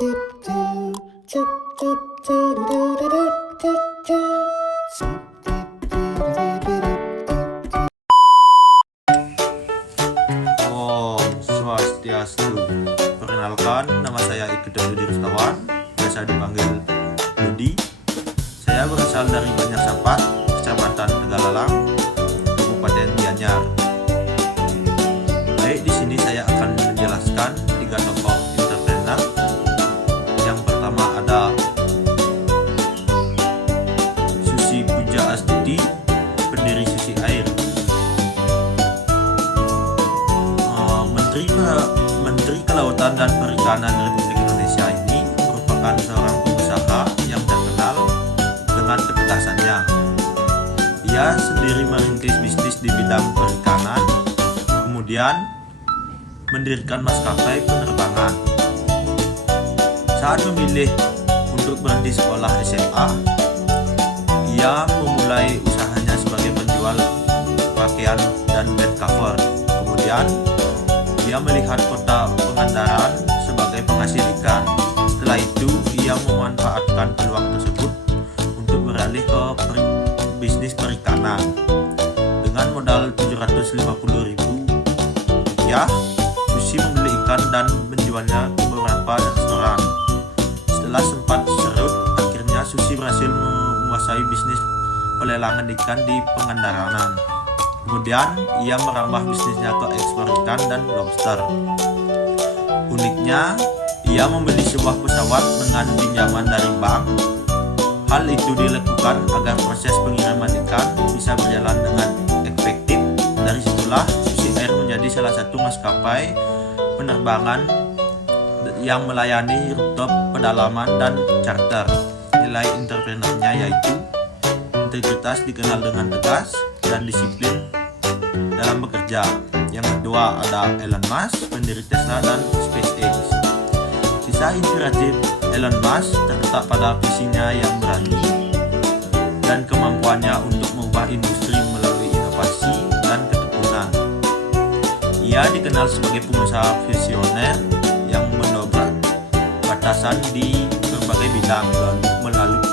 Om Swastiastu. Perkenalkan, nama saya Ikut Dudi Rustawan, biasa dipanggil Dudi. Saya berasal dari Banyarsapa, Kecamatan Tegalalang, Kabupaten Gianyar. Baik, di sini saya akan menjelaskan 3 tokoh entrepreneur. Yang pertama ada Susi Pujastuti, pendiri Susi Air. Menteri Kelautan dan Perikanan Republik Indonesia ini merupakan seorang pengusaha yang terkenal dengan ketegasannya. Ia sendiri merintis bisnis di bidang perikanan, kemudian mendirikan maskapai penerbangan. Saat memilih untuk berhenti sekolah SMA, ia memulai usahanya sebagai penjual pakaian dan bed cover. Kemudian ia melihat kota Pangandaran sebagai penghasil ikan. Setelah itu, ia memanfaatkan peluang tersebut untuk beralih ke bisnis perikanan. Dengan modal 750.000 rupiah, Susi membeli ikan dan menjualnya ke beberapa restoran. Setelah sempat serut, akhirnya Susi berhasil menguasai bisnis pelelangan ikan di Pangandaranan. Kemudian ia merambah bisnisnya ke ekspor ikan dan lobster. Uniknya, ia membeli sebuah pesawat dengan pinjaman dari bank. Hal itu dilakukan agar proses pengiriman ikan bisa berjalan dengan efektif. Dari situlah Susi Air menjadi salah satu maskapai penerbangan yang melayani rute pedalaman dan charter. Nilai entrepreneurnya yaitu integritas, dikenal dengan tegas dan disiplin dalam bekerja. Yang kedua ada Elon Musk, pendiri Tesla dan SpaceX. Kisah inspiratif Elon Musk terletak pada visinya yang berani dan kemampuannya untuk mengubah industri melalui inovasi dan ketekunan. Ia dikenal sebagai pengusaha visioner yang mendobrak batasan di berbagai bidang,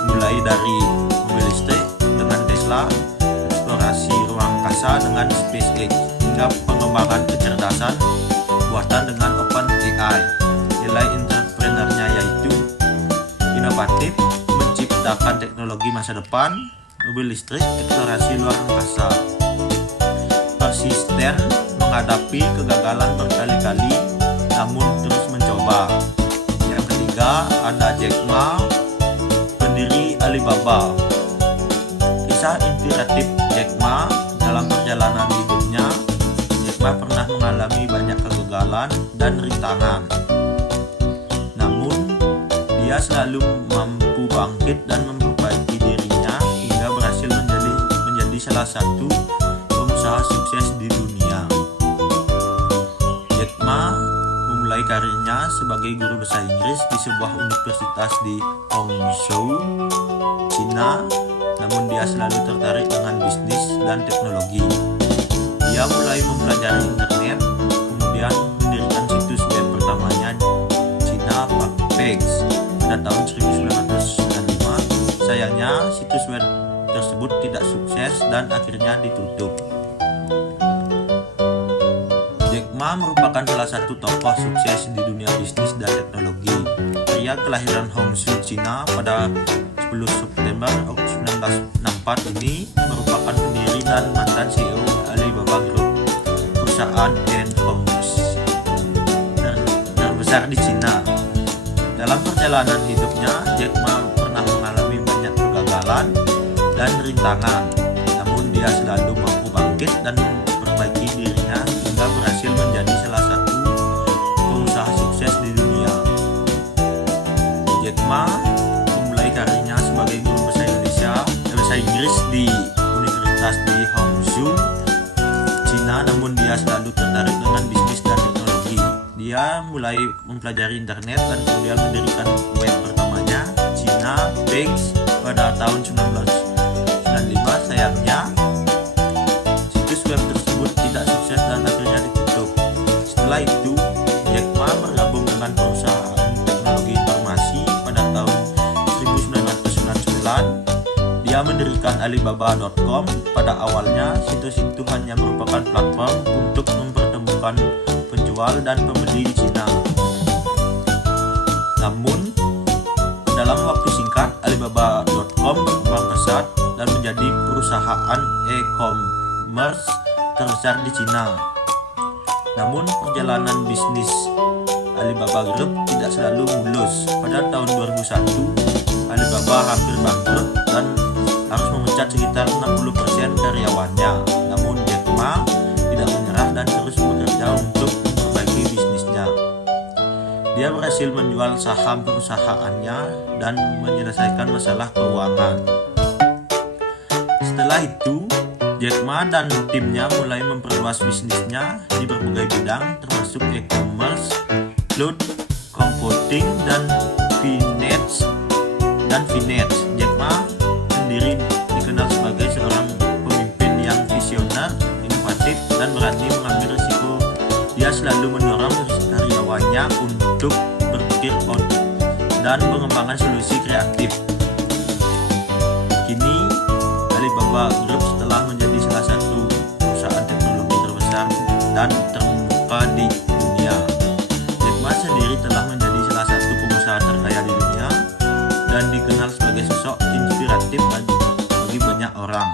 mulai dari mobil listrik dengan Tesla, eksplorasi ruang angkasa dengan SpaceX, hingga pengembangan kecerdasan buatan dengan OpenAI. Nilai entrepreneurnya yaitu inovatif, menciptakan teknologi masa depan, mobil listrik, eksplorasi luar angkasa, persisten menghadapi kegagalan berkali-kali namun terus mencoba. Yang ketiga ada Jack Ma, pendiri Alibaba. Kisah inspiratif Jack Ma. Dalam perjalanan hidupnya, Jack Ma pernah mengalami banyak kegagalan dan rintangan. Namun, dia selalu mampu bangkit dan memperbaiki dirinya hingga berhasil menjadi salah satu pengusaha sukses di dunia. Jack Ma memulai karirnya sebagai guru bahasa Inggris di sebuah universitas di Hangzhou, Cina. Namun dia selalu tertarik dengan bisnis dan teknologi. Dia mulai mempelajari internet, kemudian mendirikan situs web pertamanya, China Pax, pada tahun 1995. Sayangnya, situs web tersebut tidak sukses dan akhirnya ditutup. Jack Ma merupakan salah satu tokoh sukses di dunia bisnis dan teknologi. Pria kelahiran Hangzhou, Cina pada 10 September 1964 ini merupakan pendiri dan mantan CEO Alibaba Group, perusahaan e-commerce terbesar di Cina. Dalam perjalanan hidupnya, Jack Ma pernah mengalami banyak kegagalan dan rintangan, namun dia selalu mampu bangkit dan memperbaiki dirinya hingga berhasil menjadi salah satu pengusaha sukses di dunia. Jack Ma memulai karirnya sebagai guru bahasa Inggris di Universitas di Hangzhou, Cina, namun dia selalu tertarik dengan bisnis dan teknologi. Dia mulai mempelajari internet dan kemudian mendirikan web pertamanya, China Pax, pada tahun 1995. Sayangnya, situs web tersebut tidak sukses dan akhirnya ditutup. Setelah itu, Jack Ma bergabung dengan perusahaan teknologi mendirikan Alibaba.com, pada awalnya situs itu hanya merupakan platform untuk mempertemukan penjual dan pembeli di Cina. Namun, dalam waktu singkat, Alibaba.com berkembang pesat dan menjadi perusahaan e-commerce terbesar di Cina. Namun, perjalanan bisnis Alibaba Group tidak selalu mulus. Pada tahun 2001, Alibaba hampir bangkrut dan harus memecat sekitar 60% karyawannya. Namun Jack Ma tidak menyerah dan terus bekerja untuk memperbaiki bisnisnya. Dia berhasil menjual saham perusahaannya dan menyelesaikan masalah keuangan. Setelah itu, Jack Ma dan timnya mulai memperluas bisnisnya di berbagai bidang termasuk e-commerce, cloud computing, dan finance. Jack Ma sendiri dikenal sebagai seorang pemimpin yang visioner, inovatif, dan berani mengambil risiko. Dia selalu mendorong karyawannya untuk berpikir dan mengembangkan solusi kreatif. Kini, Alibaba Group telah menjadi salah satu perusahaan teknologi terbesar dan terkemuka di dunia. Jack Ma sendiri telah menjadi salah satu pengusaha terkaya di dunia dan dikenal sebagai sosok inspiratif bagi banyak orang.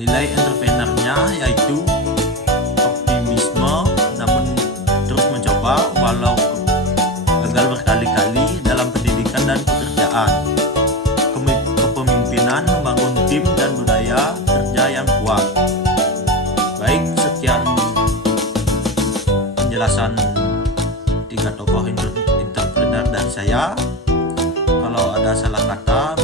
Nilai entrepreneurnya yaitu optimisme, namun terus mencoba walau gagal berkali-kali dalam pendidikan dan pekerjaan. Kepemimpinan, membangun tim, dan budaya kerja yang kuat. Baik, sekian penjelasan 3 tokoh entrepreneur dari saya. Kalau ada salah kata